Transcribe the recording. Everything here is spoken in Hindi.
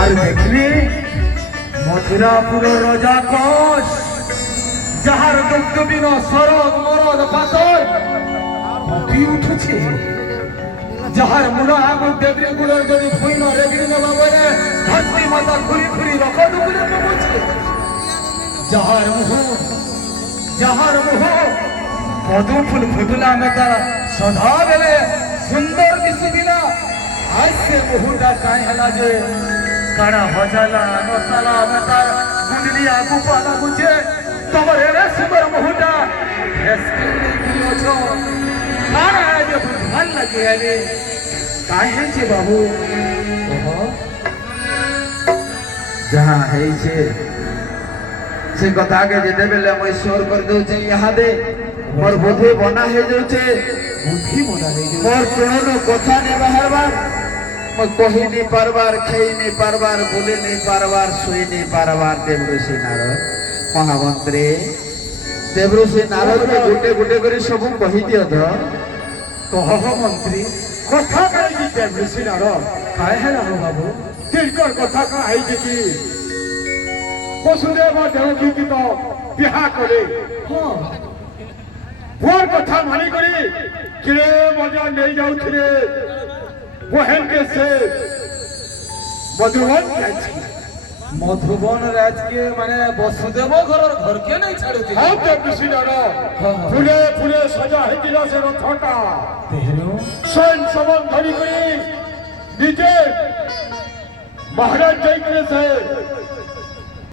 আর দেখলি মথুরাপুর রাজা কষ যাহার দুগ্ধবিন শরদ মরদ পাতর হকি উঠুছে যাহার মূল আগুন দেবী গুলোর যদি ভুইন রেগড়ি নেবা বলে ধরতি মাতা ঘুরি ঘুরি রকদ গুলো বলছে যাহার মুহ পদু ফুল ফুটলা মেতা সদা বেলে সুন্দর দিশুবিনা আজ সে মুহুটা কাই হেলা যে কাড়া হজালা নসালা মেতার গুডলি আগু পালা গুছে তোমার এরে সুন্দর মুহুটা এসকে দিওছ কাড়া যে ভাল লাগে আলে কাই হেছে বাবু ওহ যাহা হেছে से कथा के जेते बेले मैं शोर कर दउचे यहाँ दे मोर बुद्धि बना हे जाउचे बुद्धि बना हे जाउचे मोर कोनो कथा ने बाहरबार मैं कहि नहीं पारबार खई नहीं पारबार बोले नहीं पारबार सोई नहीं पारबार देवऋषि नारद महामंत्री देवऋषि नारद के गुटे गुटे करी सब कहि दियो तो कह मंत्री कथा काई जी देवऋषि नारद काय है ना बाबू तिलकर कथा का आई जे की वसुदेव देवकी की तो बिहा करे हाँ भोर कथा मानी करी किरे मजा नहीं जाऊ थिरे बहन के से मधुबन मधुबन राज के माने वसुदेव घर के नहीं छाड़े थी हाँ तो किसी ना फूले फूले सजा है किला से रथटा तेरो स्वयं समन धरी करी नीचे महाराज जय करे से